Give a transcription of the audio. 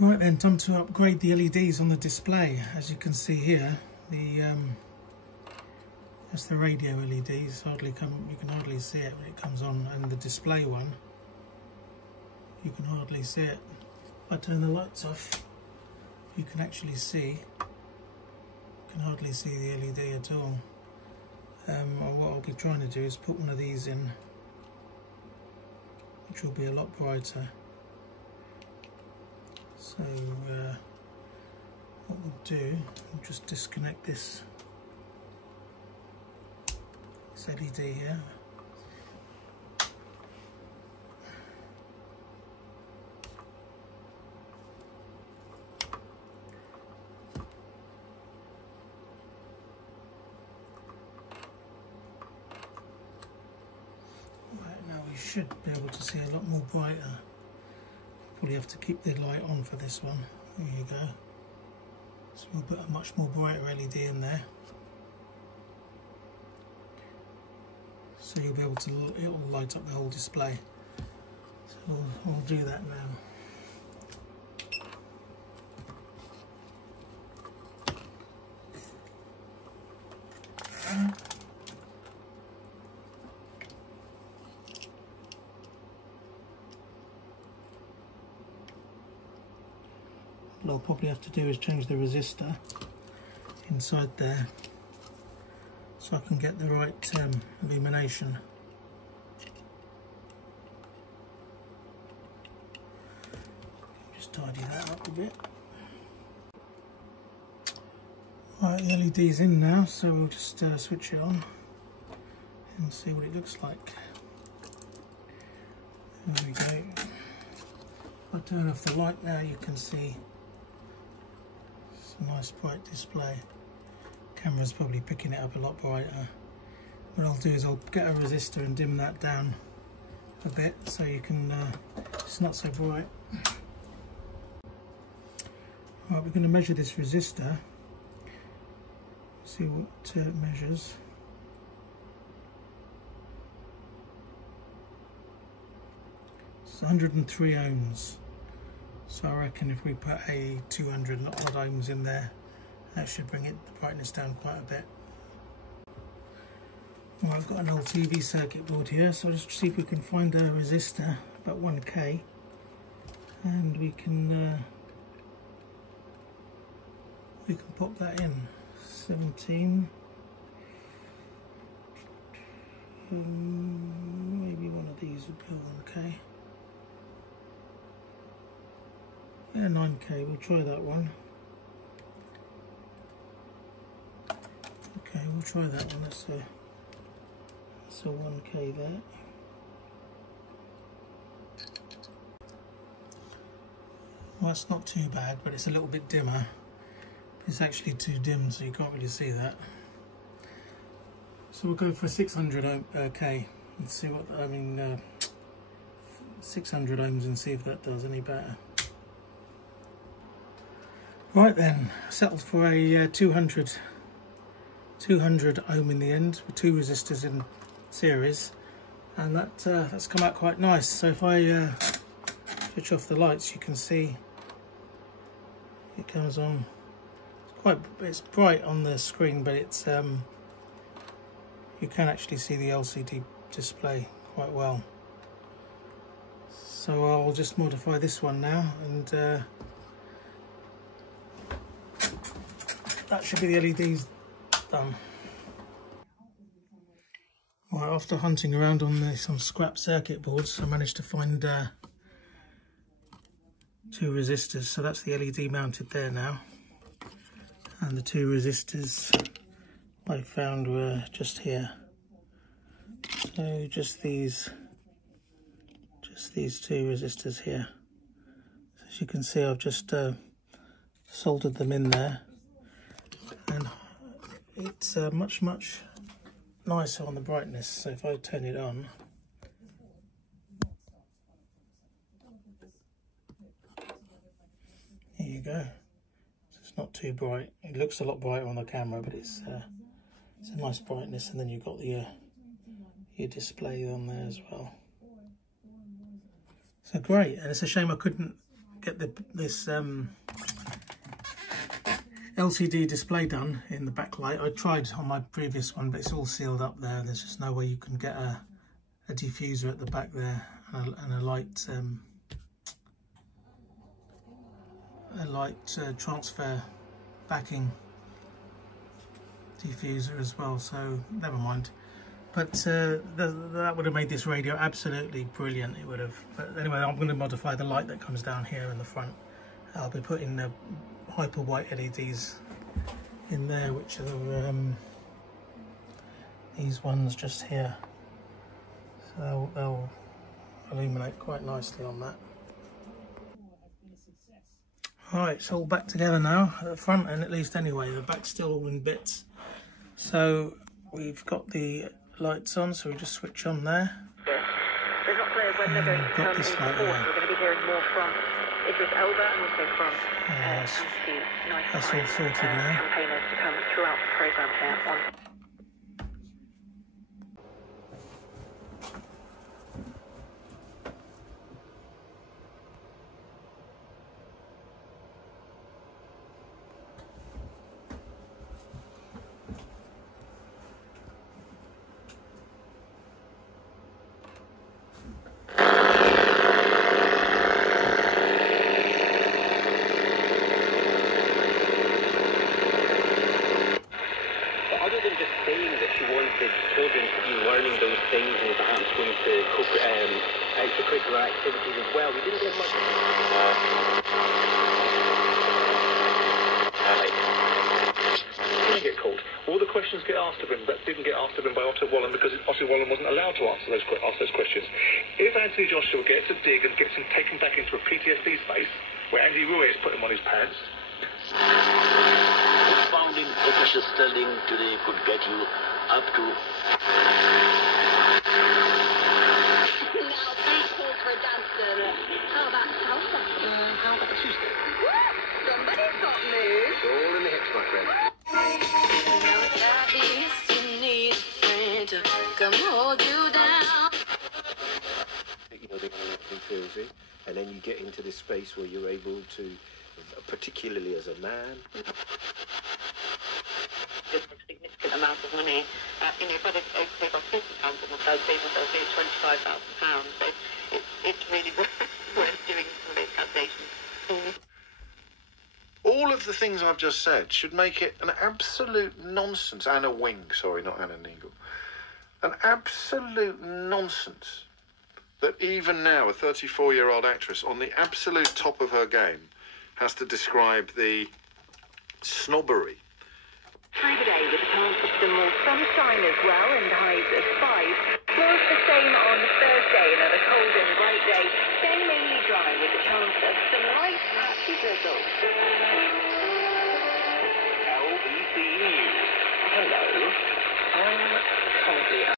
Right then, time to upgrade the LEDs on the display. As you can see here, that's the radio LEDs. You can hardly see it when it comes on, and the display one, you can hardly see it. If I turn the lights off, you can actually see. You can hardly see the LED at all. What I'll be trying to do is put one of these in, which will be a lot brighter. So what we'll do, we'll just disconnect this LED here. Right, now we should be able to see a lot more brighter. Probably have to keep the light on for this one. There you go. So we'll put a much more brighter LED in there. So you'll be able to, it'll light up the whole display. So we'll do that now. What I'll probably have to do is change the resistor inside there so I can get the right illumination. Just tidy that up a bit. Right, the LED's in now, so we'll just switch it on and see what it looks like. There we go. If I turn off the light now, you can see a nice bright display. Camera's probably picking it up a lot brighter. What I'll do is I'll get a resistor and dim that down a bit so you can, it's not so bright. Right, we're going to measure this resistor, see what it measures. It's 103 ohms. So I reckon if we put a 200 odd ohms in there, that should bring the brightness down quite a bit. Well, I've got an old TV circuit board here, so I'll just see if we can find a resistor about 1k, and we can pop that in. 17. Maybe one of these would go 1k. Yeah, 9k, we'll try that one. Okay, we'll try that one, that's a 1k there. Well, that's not too bad, but it's a little bit dimmer. It's actually too dim, so you can't really see that. So we'll go for 600k and see what, 600 ohms and see if that does any better. Right then, settled for a 200 ohm in the end with two resistors in series, and that's come out quite nice. So if I switch off the lights, you can see it comes on. It's bright on the screen, but it's you can actually see the LCD display quite well. So I'll just modify this one now, and that should be the LEDs done. Right, after hunting around on some scrap circuit boards, I managed to find two resistors. So that's the LED mounted there now, and the two resistors I found were just here. So just these two resistors here. So as you can see, I've just soldered them in there, and it's much nicer on the brightness. So if I turn it on, there you go. So it's not too bright. It looks a lot brighter on the camera, but it's a nice brightness. And then you've got your display on there as well. So great, and it's a shame I couldn't get this LCD display done in the backlight. I tried on my previous one, but it's all sealed up there. There's just no way you can get a diffuser at the back there and a light transfer backing diffuser as well, so never mind. But that would have made this radio absolutely brilliant. It would have. But anyway, I'm going to modify the light that comes down here in the front. I'll be putting the hyper white LEDs in there, which are these ones just here. So they'll illuminate quite nicely on that. Alright, it's all back together now, at the front end at least anyway. The back's still all in bits. So we've got the lights on, so we just switch on there. We're not clear when they're going to come into force. We're going to be hearing more from Idris Elba and also from that's all sorted now. Campaigners to come throughout the programme here on. Children to be learning those things and perhaps going to extracurricular activities as well. We didn't get much. Didn't get called. All the questions get asked of him that didn't get asked of him by Otto Wallen because Otto Wallen wasn't allowed to ask those questions. If Anthony Joshua gets a dig and gets him taken back into a PTSD space where Andy Ruiz put him on his pants. Found in official sterling today could get you up to. Now, thanks for a dancer. How about salsa? How about Tuesday? Somebody's got moves. It's all in the hips, my friend. You need a friend to come hold you down. And then you get into this space where you're able to, particularly as a man, significant amount of money. If I take off £50 on the third season, so it's £25,000. So it's really worth doing some of these calculations. all of the things I've just said should make it an absolute nonsense. Anna Wing, sorry, not Anna Neagle. An absolute nonsense that even now a 34-year-old actress on the absolute top of her game has to describe the snobbery. Through the day with a chance of some more sunshine as well and highs of 5. More of the same on Thursday, another cold and bright day. Staying mainly dry with a chance of some light patchy drizzle.